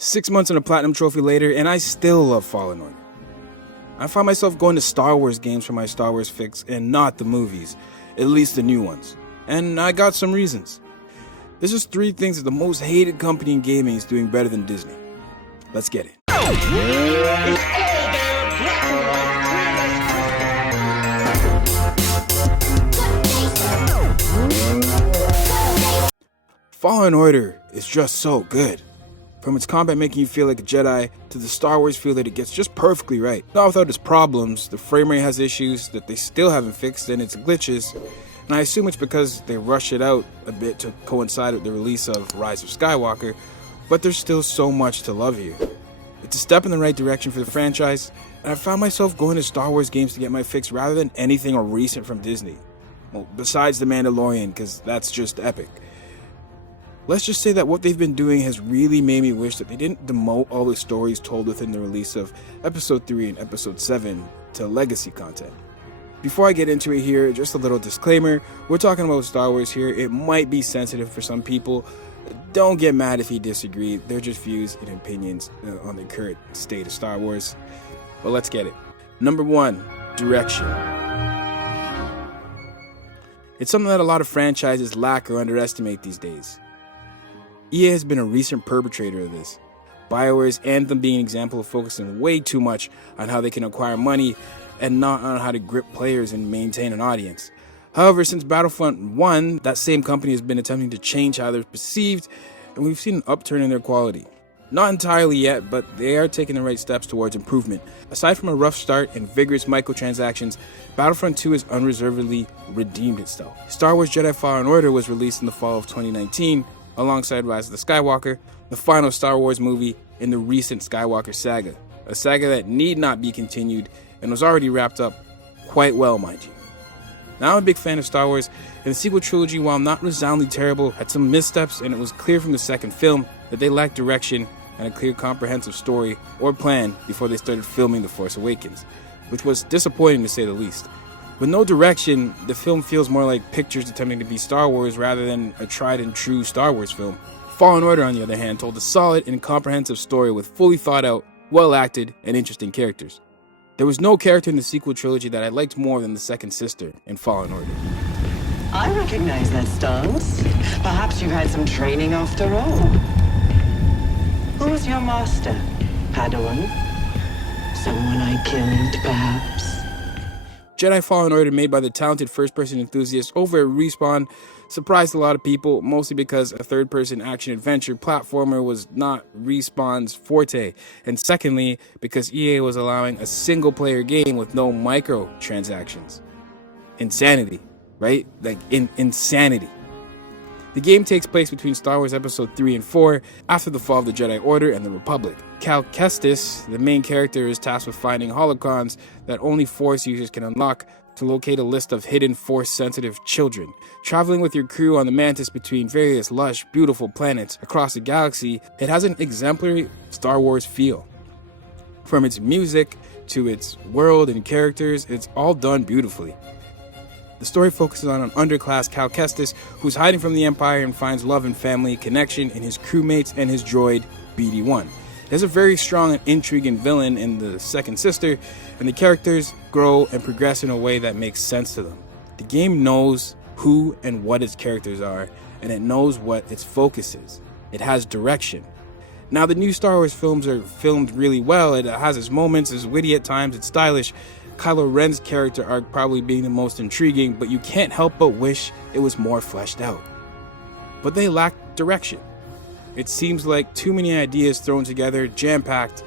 6 months and a Platinum Trophy later, and I still love Fallen Order. I find myself going to Star Wars games for my Star Wars fix and not the movies, at least the new ones. And I got some reasons. There's just 3 things that the most hated company in gaming is doing better than Disney. Let's get it. Fallen Order is just so good. From its combat making you feel like a Jedi, to the Star Wars feel that it gets just perfectly right. Not without its problems, the frame rate has issues that they still haven't fixed, and its glitches, and I assume it's because they rushed it out a bit to coincide with the release of Rise of Skywalker, but there's still so much to love here. It's a step in the right direction for the franchise, and I found myself going to Star Wars games to get my fix rather than anything recent from Disney. Well, besides The Mandalorian, because that's just epic. Let's just say that what they've been doing has really made me wish that they didn't demote all the stories told within the release of Episode 3 and Episode 7 to legacy content. Before I get into it here, just a little disclaimer, we're talking about Star Wars here. It might be sensitive for some people. Don't get mad if you disagree, they're just views and opinions on the current state of Star Wars. But let's get it. Number 1, direction. It's something that a lot of franchises lack or underestimate these days. EA has been a recent perpetrator of this. BioWare's Anthem being an example of focusing way too much on how they can acquire money and not on how to grip players and maintain an audience. However, since Battlefront 1, that same company has been attempting to change how they're perceived, and we've seen an upturn in their quality. Not entirely yet, but they are taking the right steps towards improvement. Aside from a rough start and vigorous microtransactions, Battlefront 2 has unreservedly redeemed itself. Star Wars Jedi Fallen Order was released in the fall of 2019, alongside Rise of the Skywalker, the final Star Wars movie in the recent Skywalker saga. A saga that need not be continued and was already wrapped up quite well, mind you. Now I'm a big fan of Star Wars, and the sequel trilogy, while not resoundingly terrible, had some missteps, and it was clear from the second film that they lacked direction and a clear comprehensive story or plan before they started filming The Force Awakens, which was disappointing to say the least. With no direction, the film feels more like pictures attempting to be Star Wars rather than a tried and true Star Wars film. Fallen Order, on the other hand, told a solid and comprehensive story with fully thought out, well acted, and interesting characters. There was no character in the sequel trilogy that I liked more than the second sister in Fallen Order. I recognize that stance. Perhaps you've had some training after all. Who was your master? Padawan? Someone I killed, perhaps? Jedi Fallen Order, made by the talented first-person enthusiasts over at Respawn, surprised a lot of people, mostly because a third-person action-adventure platformer was not Respawn's forte, and secondly, because EA was allowing a single-player game with no microtransactions. Insanity, right? Insanity. The game takes place between Star Wars Episode 3 and 4, after the fall of the Jedi Order and the Republic. Cal Kestis, the main character, is tasked with finding holocrons that only Force users can unlock to locate a list of hidden Force-sensitive children. Traveling with your crew on the Mantis between various lush, beautiful planets across the galaxy, it has an exemplary Star Wars feel. From its music to its world and characters, it's all done beautifully. The story focuses on an underclass Cal Kestis who's hiding from the Empire and finds love and family connection in his crewmates and his droid, BD-1. There's a very strong and intriguing villain in the second sister, and the characters grow and progress in a way that makes sense to them. The game knows who and what its characters are, and it knows what its focus is. It has direction. Now, the new Star Wars films are filmed really well. It has its moments, it's witty at times, it's stylish. Kylo Ren's character arc probably being the most intriguing, but you can't help but wish it was more fleshed out. But they lack direction. It seems like too many ideas thrown together, jam-packed,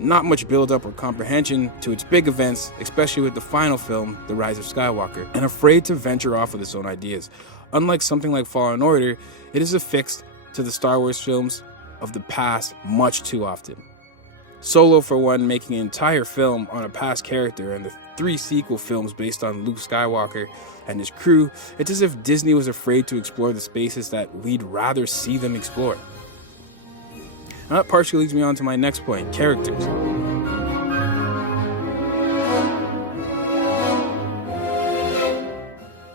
not much build-up or comprehension to its big events, especially with the final film, The Rise of Skywalker, and afraid to venture off with its own ideas. Unlike something like Fallen Order, it is affixed to the Star Wars films of the past much too often. Solo, for one, making an entire film on a past character, and the 3 sequel films based on Luke Skywalker and his crew, it's as if Disney was afraid to explore the spaces that we'd rather see them explore. And that partially leads me on to my next point, characters.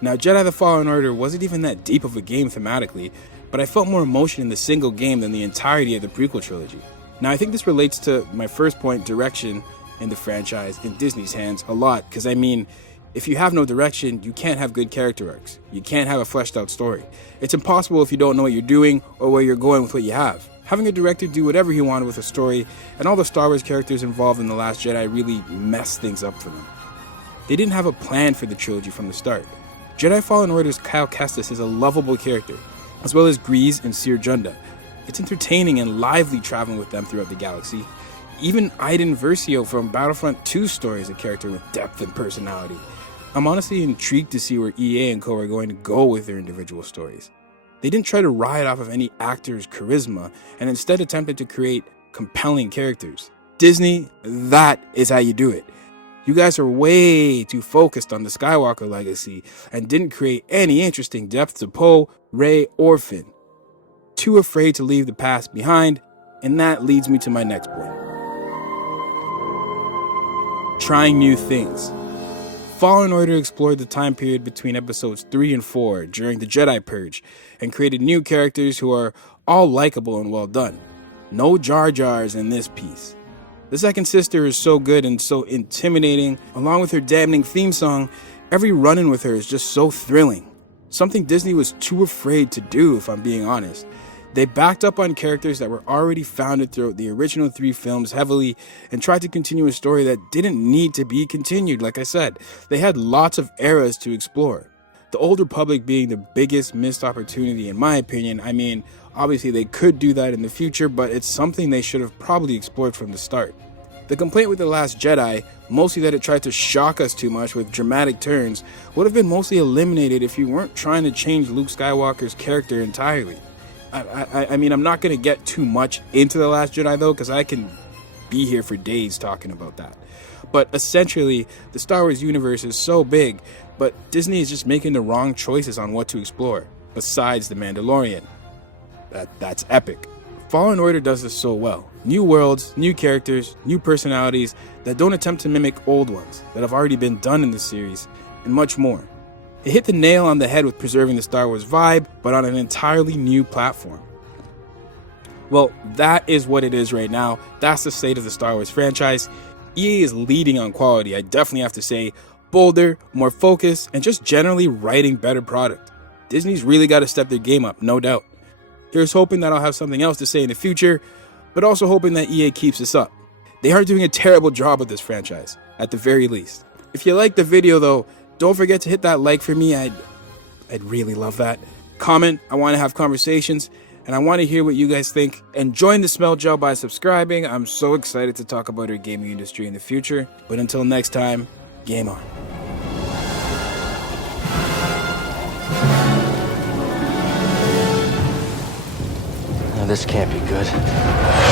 Now, Jedi the Fallen Order wasn't even that deep of a game thematically, but I felt more emotion in the single game than the entirety of the prequel trilogy. Now, I think this relates to my first point, direction in the franchise in Disney's hands a lot, because I mean, if you have no direction, you can't have good character arcs. You can't have a fleshed out story. It's impossible if you don't know what you're doing or where you're going with what you have. Having a director do whatever he wanted with a story, and all the Star Wars characters involved in The Last Jedi really messed things up for them. They didn't have a plan for the trilogy from the start. Jedi Fallen Order's Kyle Kestis is a lovable character, as well as Grease and Seer Junda. It's entertaining and lively traveling with them throughout the galaxy. Even Iden Versio from Battlefront 2 story is a character with depth and personality. I'm honestly intrigued to see where EA and co are going to go with their individual stories. They didn't try to ride off of any actor's charisma, and instead attempted to create compelling characters. Disney, that is how you do it. You guys are way too focused on the Skywalker legacy and didn't create any interesting depth to Poe, Rey, or Finn. Too afraid to leave the past behind, and that leads me to my next point. Trying new things. Fallen Order explored the time period between episodes 3 and 4 during the Jedi Purge and created new characters who are all likable and well done. No Jar Jars in this piece. The second sister is so good and so intimidating, along with her damning theme song. Every run-in with her is just so thrilling. Something Disney was too afraid to do, if I'm being honest. They backed up on characters that were already founded throughout the original 3 films heavily and tried to continue a story that didn't need to be continued, like I said. They had lots of eras to explore. The Old Republic being the biggest missed opportunity in my opinion. I mean, obviously they could do that in the future, but it's something they should have probably explored from the start. The complaint with The Last Jedi, mostly that it tried to shock us too much with dramatic turns, would have been mostly eliminated if you weren't trying to change Luke Skywalker's character entirely. I mean, I'm not going to get too much into The Last Jedi, though, because I can be here for days talking about that. But essentially, the Star Wars universe is so big, but Disney is just making the wrong choices on what to explore, besides The Mandalorian. That's epic. Fallen Order does this so well. New worlds, new characters, new personalities that don't attempt to mimic old ones that have already been done in the series, and much more. It hit the nail on the head with preserving the Star Wars vibe, but on an entirely new platform. Well, that is what it is right now. That's the state of the Star Wars franchise. EA is leading on quality, I definitely have to say. Bolder, more focused, and just generally writing better product. Disney's really got to step their game up, no doubt. Here's hoping that I'll have something else to say in the future, but also hoping that EA keeps this up. They are doing a terrible job with this franchise, at the very least. If you liked the video though, don't forget to hit that like for me. I'd really love that. Comment, I want to have conversations, and I want to hear what you guys think. And join the Smell Gel by subscribing. I'm so excited to talk about our gaming industry in the future. But until next time, game on. Now this can't be good.